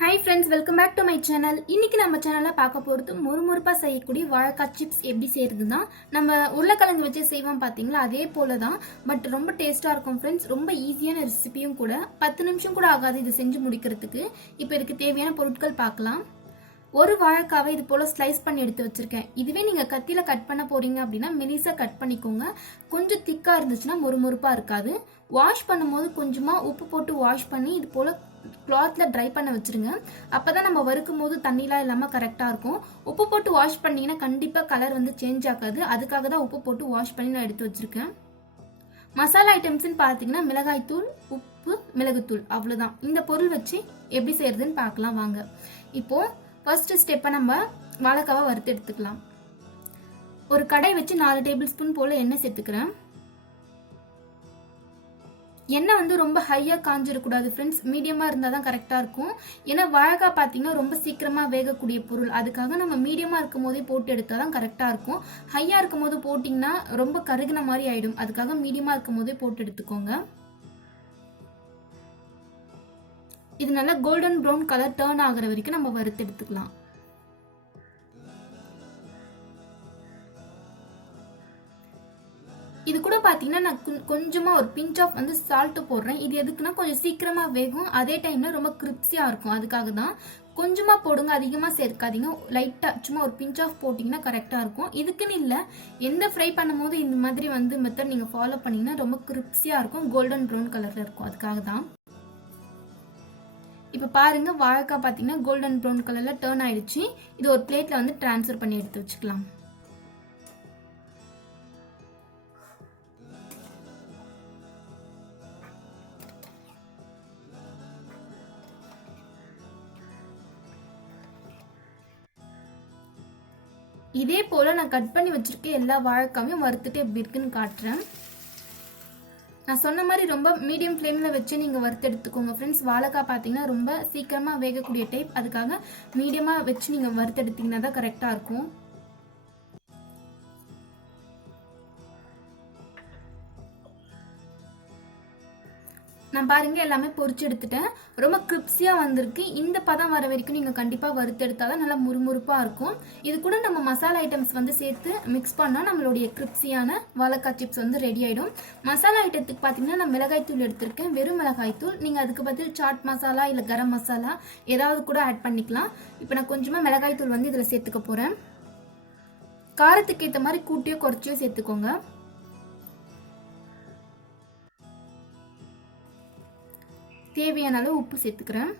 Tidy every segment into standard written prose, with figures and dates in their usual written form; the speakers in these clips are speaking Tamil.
Hi friends, welcome back to my channel. இன்னைக்கு நம்ம சேனல்ல பார்க்க போறது முறுமுறுப்பா செய்யக்கூடிய வாழைக்காய் சிப்ஸ் எப்படி செய்யறதுன்னா நம்ம உருளைக்கிழங்கு வச்சு செய்வோம் பாத்தீங்களா அதே போல தான் பட் ரொம்ப டேஸ்டா இருக்கும் फ्रेंड्स. ரொம்ப ஈஸியான ரெசிபியும் கூட 10 நிமிஷம் கூட ஆகாது இது செஞ்சு முடிக்கிறதுக்கு. இப்போ இதுக்கு தேவையான பொருட்கள் பார்க்கலாம். ஒரு வாழைக்காவை இது போல ஸ்லைஸ் பண்ணி எடுத்து வச்சிருக்கேன். இதுவே நீங்க கத்தியில கட் பண்ண போறீங்க அப்படின்னா மெலிசா கட் பண்ணிக்கோங்க. கொஞ்சம் திக்கா இருந்துச்சுன்னா முறுமுறுப்பா இருக்காது. வாஷ் பண்ணும்போது கொஞ்சமா உப்பு போட்டு வாஷ் பண்ணி இது போல கிளாத்ல ட்ரை பண்ண வச்சிருங்க. அப்பதான் நம்ம வறுக்கும் போது தண்ணிலாம் இல்லாம கரெக்டா இருக்கும். உப்பு போட்டு வாஷ் பண்ணீங்கன்னா கண்டிப்பா கலர் வந்து சேஞ்ச் ஆகாது. அதுக்காக தான் உப்பு போட்டு வாஷ் பண்ணி நான் எடுத்து வச்சிருக்கேன். மசாலா ஐட்டம்ஸ்ன்னு பார்த்தீங்கன்னா மிளகாய் தூள், உப்பு, மிளகுத்தூள் அவ்வளவுதான். இந்த பொருள் வச்சு எப்படி செய்யறதுன்னு பார்க்கலாம் வாங்க. இப்போ ஃபர்ஸ்ட் ஸ்டெப்பை நம்ம வாழைக்காவை வறுத்து எடுத்துக்கலாம். ஒரு கடை வச்சு 4 டேபிள் ஸ்பூன் போல எண்ணெய் சேர்த்துக்கிறேன். எண்ணெய் வந்து ரொம்ப ஹையா காஞ்சிடக்கூடாது ஃப்ரெண்ட்ஸ், மீடியமா இருந்தால் தான் கரெக்டாக இருக்கும். ஏன்னா வாழைக்காய் பார்த்தீங்கன்னா ரொம்ப சீக்கிரமா வேகக்கூடிய பொருள். அதுக்காக நம்ம மீடியமா இருக்கும் போதே போட்டு எடுத்தால் தான் கரெக்டாக இருக்கும். ஹையா இருக்கும் போது போட்டிங்கன்னா ரொம்ப கருகின மாதிரி ஆயிடும். அதுக்காக மீடியமா இருக்கும் போதே போட்டு எடுத்துக்கோங்க. இது நல்லா கோல்டன் ப்ரௌன் கலர் டர்ன் ஆகிற வரைக்கும் நம்ம வறுத்து எடுத்துக்கலாம். இது கூட பாத்தீங்கன்னா நான் கொஞ்சமா ஒரு பிஞ்ச் ஆஃப் வந்து சால்ட் போடுறேன். இது எதுக்குன்னா கொஞ்சம் சீக்கிரமா வேகும், அதே டைம்ல ரொம்ப கிரிப்சியா இருக்கும். அதுக்காக தான் கொஞ்சமா போடுங்க, அதிகமா சேர்க்காதீங்க. லைட்டா சும்மா ஒரு பிஞ்ச் ஆஃப் போட்டீங்கன்னா கரெக்டா இருக்கும். இதுக்குன்னு இல்ல, எந்த ஃப்ரை பண்ணும் போது இந்த மாதிரி வந்து மெத்தட் நீங்க ஃபாலோ பண்ணீங்கன்னா ரொம்ப கிரிப்சியா இருக்கும், கோல்டன் ப்ரௌன் கலர்ல இருக்கும். அதுக்காக தான். இப்ப பாருங்க வாழைக்காய் பாத்தீங்கன்னா கோல்டன் ப்ரௌன் கலர்ல டர்ன் ஆயிடுச்சு. இது ஒரு பிளேட்ல வந்து டிரான்ஸ்ஃபர் பண்ணி எடுத்து வச்சுக்கலாம். இதே போல நான் கட் பண்ணி வச்சிருக்க எல்லா வாழைக்காயும் வறுத்துட்டு எப்படி இருக்குன்னு காட்டுறேன். நான் சொன்ன மாதிரி ரொம்ப மீடியம் ஃப்ளேம்ல வச்சு நீங்க வறுத்து எடுத்துக்கோங்க ஃப்ரெண்ட்ஸ். வாழைக்காய் பாத்தீங்கன்னா ரொம்ப சீக்கிரமா வேகக்கூடிய டைப். அதுக்காக மீடியமா வச்சு நீங்க வறுத்து எடுத்தீங்கன்னா தான் கரெக்டா இருக்கும். நான் பாருங்க எல்லாமே பொரிச்சு எடுத்துட்டேன். ரொம்ப கிரிப்சியா வந்திருக்கு. இந்த பதம் வர வரைக்கும் நீங்க கண்டிப்பா வறுத்து எடுத்தாதான் நல்லா முறுமுறுப்பா இருக்கும். இது கூட நம்ம மசாலா ஐட்டம்ஸ் வந்து சேர்த்து மிக்ஸ் பண்ணா நம்மளுடைய கிரிப்சியான வாழைக்காய் சிப்ஸ் வந்து ரெடி ஆயிடும். மசாலா ஐட்டத்துக்கு பாத்தீங்கன்னா நான் மிளகாய் தூள் எடுத்திருக்கேன், வெறும் மிளகாய் தூள். நீங்க அதுக்கு பதில் சாட் மசாலா இல்ல கரம் மசாலா ஏதாவது கூட ஆட் பண்ணிக்கலாம். இப்ப நான் கொஞ்சமா மிளகாய் தூள் வந்து இதுல சேர்த்துக்க போறேன். காரத்துக்கு ஏற்ற மாதிரி கூட்டியோ குறைச்சியோ சேர்த்துக்கோங்க. தேவையான அளவு உப்பு சேர்த்துக்கிறேன்.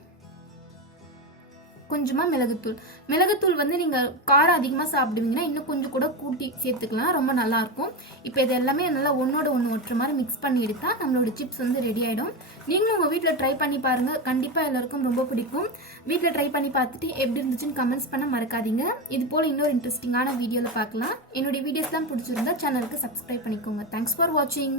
கொஞ்சமா மிளகுத்தூள் வந்து நீங்க காரம் அதிகமா சாப்பிடுவீங்கன்னா இன்னும் கொஞ்சம் கூட கூட்டி சேர்த்துக்கலாம், ரொம்ப நல்லா இருக்கும். இப்போ இது எல்லாமே நல்லா ஒன்னோட ஒன்று ஒட்டுற மாதிரி மிக்ஸ் பண்ணி எடுத்தா நம்மளோட சிப்ஸ் வந்து ரெடி ஆயிடும். நீங்களும் உங்க வீட்டில் ட்ரை பண்ணி பாருங்க, கண்டிப்பா எல்லாருக்கும் ரொம்ப பிடிக்கும். வீட்டில் ட்ரை பண்ணி பார்த்துட்டு எப்படி இருந்துச்சுன்னு கமெண்ட்ஸ் பண்ண மறக்காதீங்க. இது போல இன்னொரு இன்ட்ரெஸ்டிங்கான வீடியோல பார்க்கலாம். என்னுடைய வீடியோஸ்லாம் பிடிச்சிருந்தா சேனலுக்கு சப்ஸ்கிரைப் பண்ணிக்கோங்க. தேங்க்ஸ் ஃபார் வாட்சிங்.